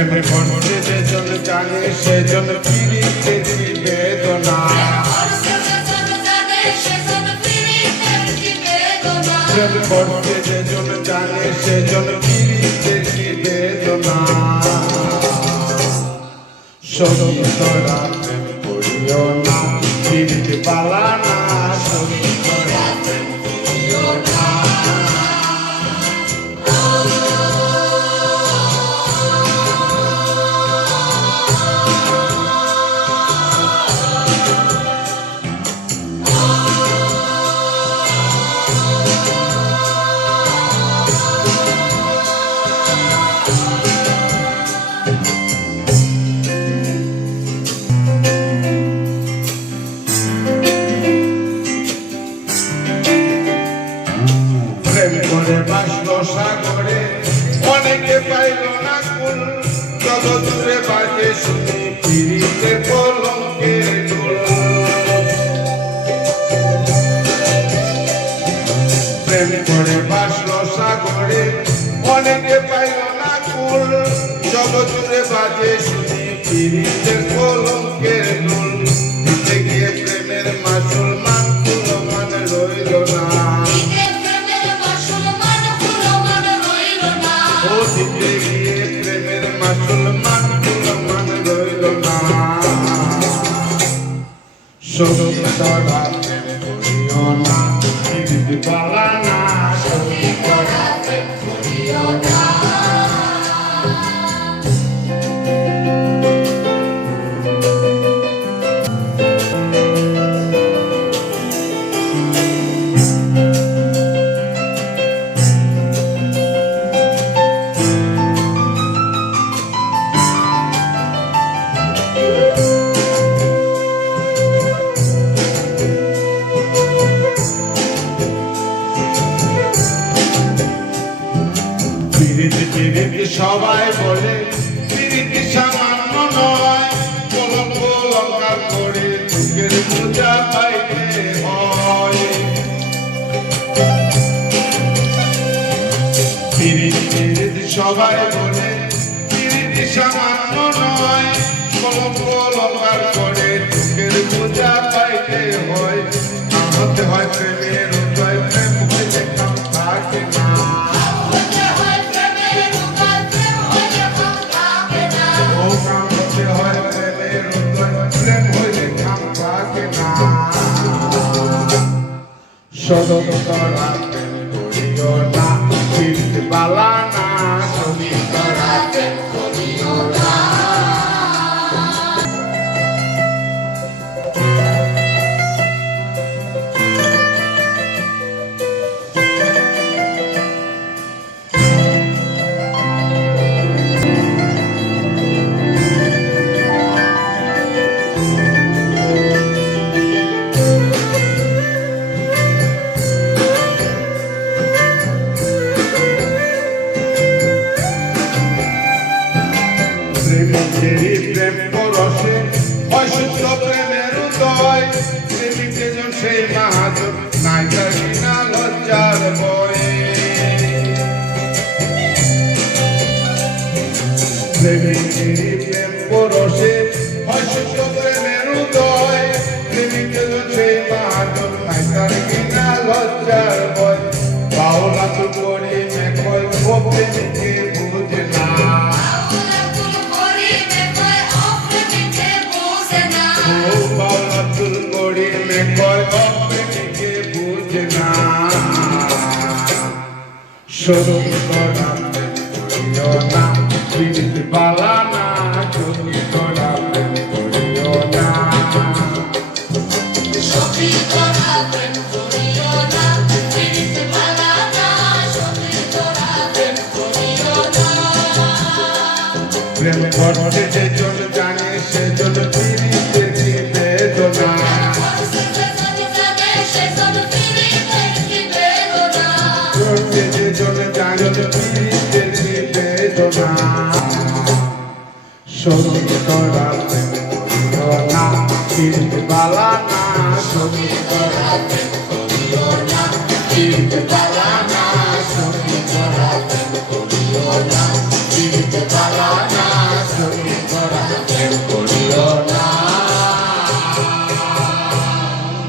প্রেম করতে যেজন জানে সেজন পিরিতে বেদনা প্রেম করতে যেজন জানে সেজন পিরিতে বেদনা সত্যরা প্রেম করিও না পিরিতে পালানা সত্যরা প্রেম করিও না প্রেম করে বাসলো সাগরে অনেকে পাইল না কুল যত দূরে বাজে শুনি পিরিতে কলঙ্কের ঢোল প্রেম করে বাসলো সাগরে অনেকে পাইল না কুল যত দূরে বাজে শুনি পিরিতে কলঙ্কের ঢোল দিতে গিয়ে প্রেমের মাসুল মান কুল মান রইল না দিতে গিয়ে প্রেমের মাসুল মান মান রইল না সত্যরা প্রেম করিও না পিরিতে পালানা সত্যরা প্রেম করিও না পিরিতি সবাই বলে পিরিতি সামান্য নয় কলঙ্ক অলঙ্কার করে দুঃখের পূজা পাইতে হয় পিরিতি সবাই বলে পিরিতি সামান্য নয় কলঙ্ক অলঙ্কার করে দুঃখের পূজা পাইতে হয় হতে হয় প্রেমের উদয় প্রেম হইলে কাম থাকে না সত্যরা প্রেম করিও না পিরিতে পালানা সত্যরা প্রেম করিও না প্রেম পরশে অশুদ্ধ প্রেমের উদয় প্রেমিক যেজন সেই মাহাজন নাই জানি না লজ্জার বয়ে প্রেম পরশে অশুদ্ধ প্রেমের উদয় প্রেমিক যেজন সেই মাহাজন নাই জানি না লজ্জার বয় বাউলা তো করি মেঘল ও প্রেমিকে বুঝে না সত্যরা প্রেম করিও না পিরিতে পালানা সত্যরা প্রেম করিও না সত্যরা প্রেম করিও না পিরিতে পালানা সত্যরা প্রেম করিও না প্রেম করতে যেজন জানে সেজন পিরিতে বেদনা করতে যেজন জানে পিরিতে বেদনা সত্যরা প্রেম করিও না পিরিতে পালানা সত্যরা প্রেম করিও না পিরিতে পালানা